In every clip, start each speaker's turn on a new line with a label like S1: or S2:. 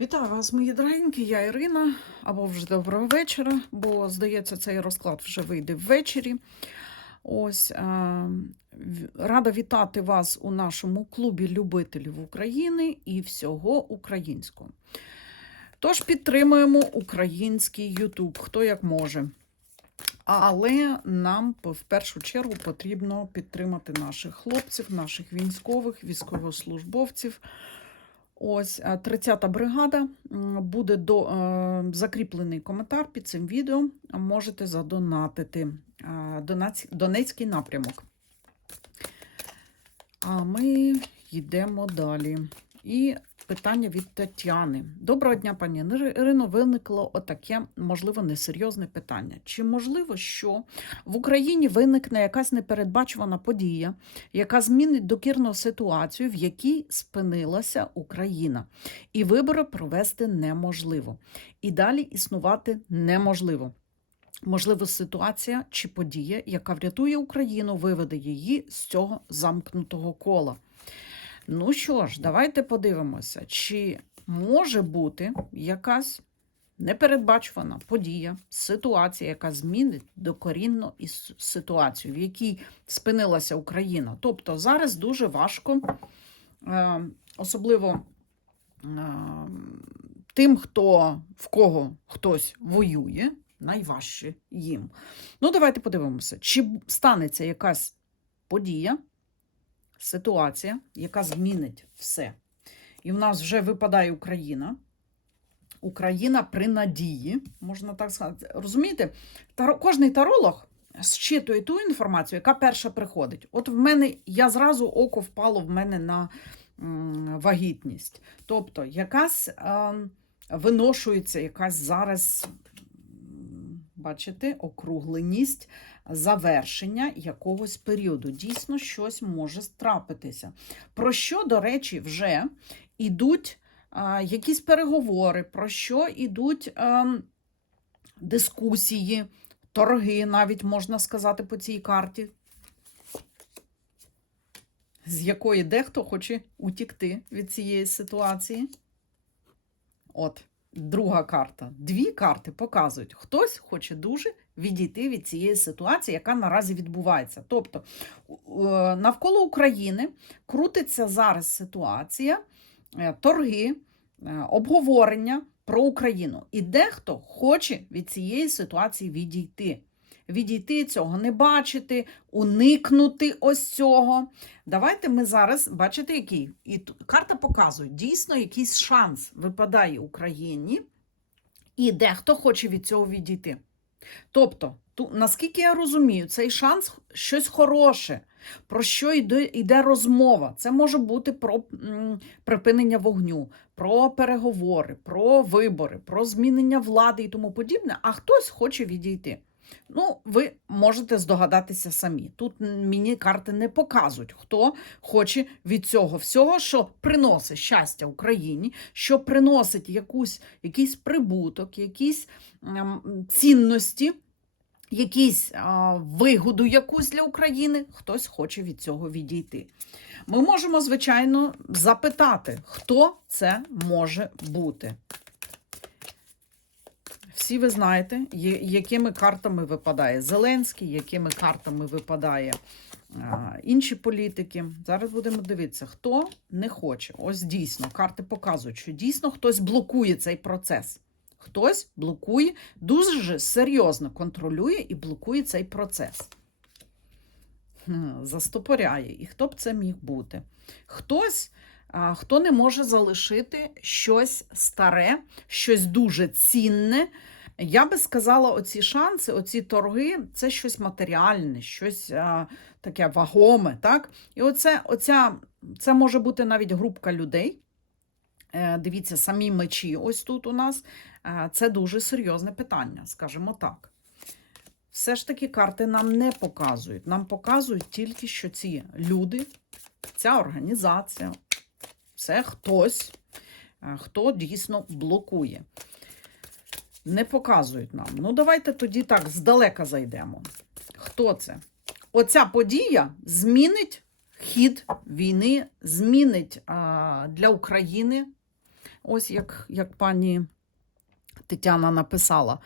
S1: Вітаю вас, мої дорогенькі, я Ірина, або вже доброго вечора, бо, здається, цей розклад вже вийде ввечері. Ось е, рада вітати вас у нашому клубі любителів України і всього українського. Тож підтримуємо український Ютуб, хто як може. Але нам в першу чергу потрібно підтримати наших хлопців, наших військових, військовослужбовців. Ось е, 30-та бригада буде до, е, закріплений коментар під цим відео. Можете задонатити е, Донецький напрямок. А ми йдемо далі. І питання від Тетяни. Доброго дня, пані Ірино. Виникло отаке, можливо, несерйозне питання. Чи можливо, що в Україні виникне якась непередбачувана подія, яка змінить докірну ситуацію, в якій спинилася Україна, і вибори провести неможливо. І далі існувати неможливо. Можливо, ситуація чи подія, яка врятує Україну, виведе її з цього замкнутого кола. Ну що ж, давайте подивимося, чи може бути якась непередбачувана подія, ситуація, яка змінить докорінно із ситуацію, в якій спинилася Україна. Тобто зараз дуже важко, е, особливо е, тим, хто в кого хтось воює, найважче їм. Ну, давайте подивимося, чи станеться якась подія, ситуація, яка змінить все. І в нас вже випадає Україна. Україна при надії, можна так сказати. Розумієте, таро, кожний таролог зчитує ту інформацію, яка перша приходить. От в мене я зразу око впало в мене на м, вагітність. Тобто, якась ем, виношується, якась зараз, бачите, округленість завершення якогось періоду. Дійсно, щось може трапитися. Про що, до речі, вже ідуть а, якісь переговори, про що ідуть ем, дискусії, торги, навіть можна сказати по цій карті, з якої дехто хоче утікти від цієї ситуації. От, друга карта. Дві карти показують, хтось хоче дуже відійти від цієї ситуації, яка наразі відбувається. Тобто навколо України крутиться зараз ситуація, е, торги, е, обговорення про Україну. І дехто хоче від цієї ситуації відійти. Відійти цього, не бачити, уникнути ось цього. Давайте ми зараз, бачите, який? І карта показує, дійсно якийсь шанс випадає Україні, і дехто хоче від цього відійти. Тобто, ту, наскільки я розумію, цей шанс щось хороше, про що йде, йде розмова. Це може бути про м, припинення вогню, про переговори, про вибори, про змінення влади і тому подібне, а хтось хоче відійти. Ну, ви можете здогадатися самі. Тут мені карти не показують, хто хоче від цього всього, що приносить щастя Україні, що приносить якусь, якийсь прибуток, якісь ем, цінності, якісь а, вигоду якусь для України, хтось хоче від цього відійти. Ми можемо, звичайно, запитати, хто це може бути. Всі ви знаєте, якими картами випадає Зеленський, якими картами випадає інші політики. Зараз будемо дивитися, хто не хоче. Ось дійсно, карти показують, що дійсно хтось блокує цей процес. Хтось блокує, дуже серйозно контролює і блокує цей процес. Застопоряє. І хто б це міг бути? Хтось, хто не може залишити щось старе, щось дуже цінне. Я би сказала, оці шанси, оці торги це щось матеріальне, щось а, таке вагоме. так? І оце, оця, це може бути навіть групка людей. Е, Дивіться, самі мечі ось тут у нас. Е, Це дуже серйозне питання, скажімо так. Все ж таки карти нам не показують. Нам показують тільки, що ці люди, ця організація, це хтось, е, хто дійсно блокує. Не показують нам. Ну, давайте тоді так здалека зайдемо. Хто це? Оця подія змінить хід війни, змінить а, для України ось як, як пані Тетяна написала.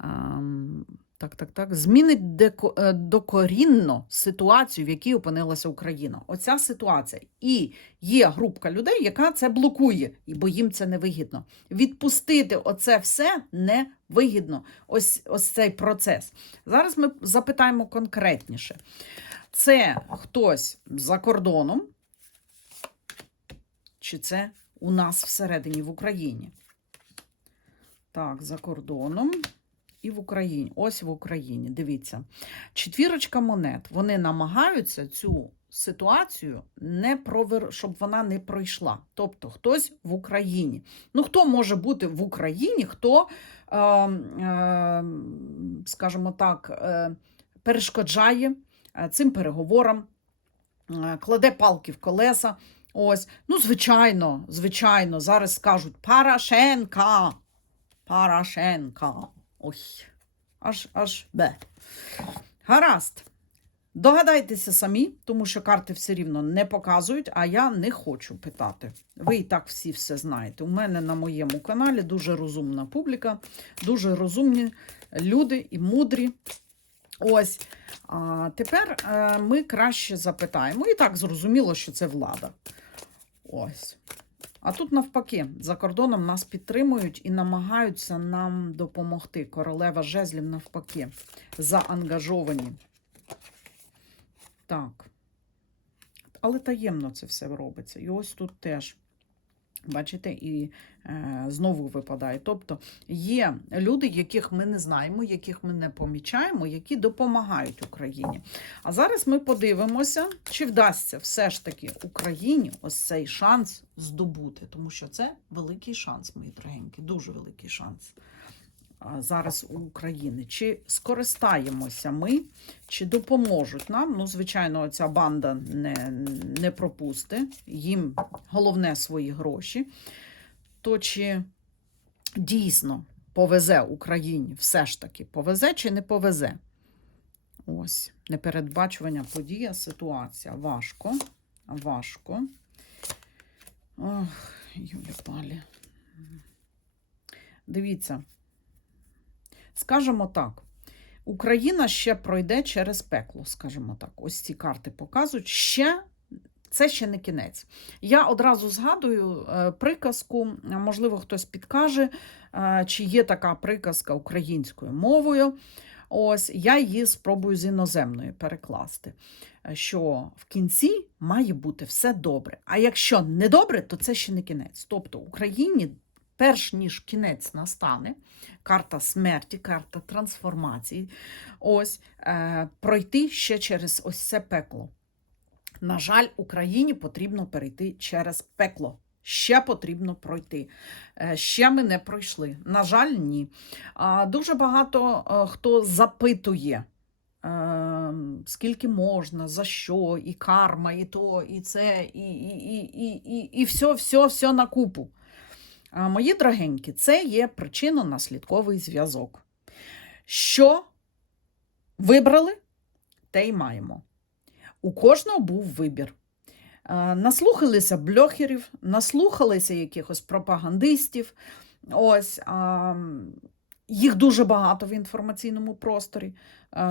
S1: Ем, Так, так, так. Змінить деко- е, докорінно ситуацію, в якій опинилася Україна. Оця ситуація. І є групка людей, яка це блокує, бо їм це невигідно. Відпустити оце все невигідно. Ось, ось цей процес. Зараз ми запитаємо конкретніше. Це хтось за кордоном, чи це у нас всередині в Україні? Так, за кордоном і в Україні. Ось в Україні. Дивіться. Четвірочка монет. Вони намагаються цю ситуацію не провер... щоб вона не пройшла. Тобто хтось в Україні. Ну, хто може бути в Україні, хто, е, е, скажімо так, е, перешкоджає е, цим переговорам, е, кладе палки в колеса. Ось, ну, звичайно, звичайно, зараз скажуть Порошенка. Порошенка. Ой, аж аж бе. Гаразд. Догадайтеся самі, тому що карти все рівно не показують, а я не хочу питати. Ви і так всі все знаєте. У мене на моєму каналі дуже розумна публіка, дуже розумні люди і мудрі. Ось. А тепер е, ми краще запитаємо. І так зрозуміло, що це влада. Ось. А тут навпаки, за кордоном нас підтримують і намагаються нам допомогти. Королева жезлів навпаки, заангажовані. Так. Але таємно це все робиться. І ось тут теж. Бачите, і е, знову випадає. Тобто є люди, яких ми не знаємо, яких ми не помічаємо, які допомагають Україні. А зараз ми подивимося, чи вдасться все ж таки Україні ось цей шанс здобути, тому що це великий шанс, мої дорогенькі, дуже великий шанс зараз у України. Чи скористаємося ми, чи допоможуть нам? Ну, звичайно, ця банда не, не пропустить, їм головне свої гроші. То чи дійсно повезе Україні, все ж таки, повезе чи не повезе? Ось, непередбачування подія, ситуація. Важко. Важко. Ох, Юля Палі. Дивіться. Скажемо так. Україна ще пройде через пекло, скажімо так. Ось ці карти показують. Ще це ще не кінець. Я одразу згадую е, приказку, можливо, хтось підкаже, е, чи є така приказка українською мовою. Ось я її спробую з іноземної перекласти. е, Що в кінці має бути все добре. А якщо не добре, то це ще не кінець. Тобто Україні, перш ніж кінець настане, карта смерті, карта трансформації, ось е, пройти ще через ось це пекло. На жаль, Україні потрібно перейти через пекло. Ще потрібно пройти. Е, Ще ми не пройшли. На жаль, ні. Дуже багато е, хто запитує, е, скільки можна, за що, і карма, і то, і це, і, і, і, і, і, і все, все, все на купу. Мої дорогенькі, це є причинно-наслідковий зв'язок. Що вибрали, те й маємо. У кожного був вибір. Наслухалися бльохерів, наслухалися якихось пропагандистів. Ось а, їх дуже багато в інформаційному просторі.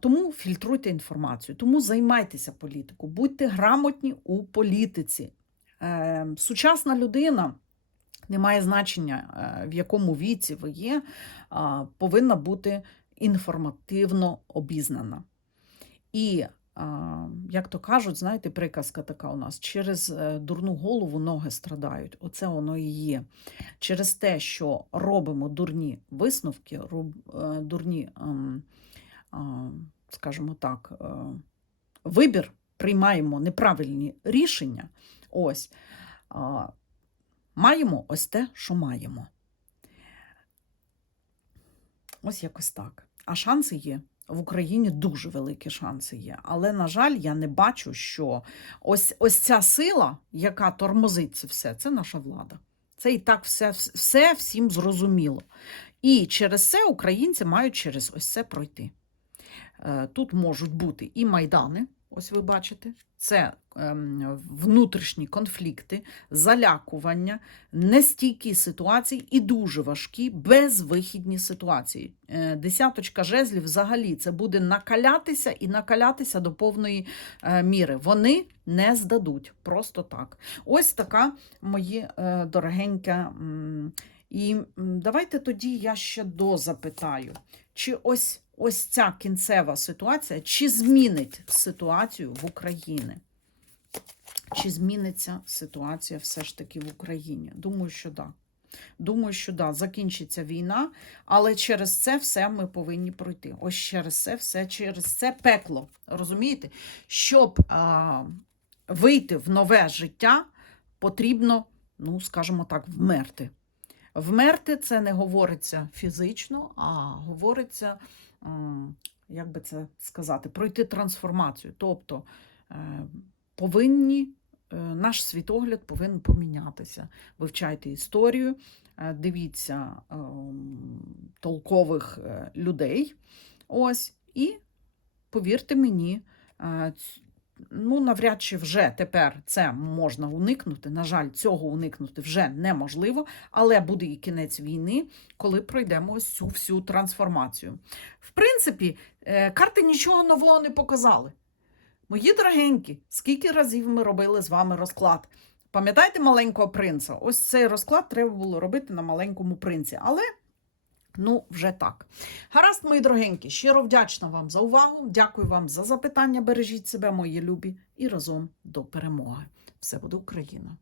S1: Тому фільтруйте інформацію, тому займайтеся політикою, будьте грамотні у політиці. Е, Сучасна людина. Не має значення, е, в якому віці ви є, повинна бути інформативно обізнана. І, як то кажуть, знаєте, приказка така у нас: через е, дурну голову ноги страдають. Оце воно і є. Через те, що робимо дурні висновки, е, дурні, ем, скажімо так, вибір, приймаємо неправильні рішення. Ось. Маємо ось те, що маємо. Ось якось так. А шанси є. В Україні дуже великі шанси є. Але, на жаль, я не бачу, що ось, ось ця сила, яка тормозить це все, це наша влада. Це і так все, все всім зрозуміло. І через це українці мають через ось це пройти. Е, Тут можуть бути і майдани, ось ви бачите, це ем, внутрішні конфлікти, залякування, нестійкі ситуації і дуже важкі, безвихідні ситуації. Е, Десяточка жезлів взагалі це буде накалятися і накалятися до повної е, міри. Вони не здадуть просто так. Ось така мої е, дорогенька. І давайте тоді я ще дозапитаю, чи ось, ось ця кінцева ситуація, чи змінить ситуацію в Україні? Чи зміниться ситуація все ж таки в Україні? Думаю, що так. Да. Думаю, що да, закінчиться війна, але через це все ми повинні пройти. Ось через це все, через це пекло. Розумієте? Щоб а, вийти в нове життя, потрібно, ну, скажімо так, вмерти. Вмерти це не говориться фізично, а говориться, як би це сказати, пройти трансформацію. Тобто е, повинні, е, наш світогляд повинен помінятися. Вивчайте історію, е, дивіться толкових е, людей. Ось, і повірте мені, е, ну, навряд чи вже тепер це можна уникнути. На жаль, цього уникнути вже неможливо, але буде і кінець війни, коли пройдемо ось цю всю трансформацію. В принципі, е, карти нічого нового не показали. Мої дорогенькі, скільки разів ми робили з вами розклад? Пам'ятаєте маленького принца? Ось цей розклад треба було робити на маленькому принці, але ну вже так. Гаразд, мої дорогенькі, щиро вдячна вам за увагу. Дякую вам за запитання. Бережіть себе, мої любі, і разом до перемоги. Все буде Україна!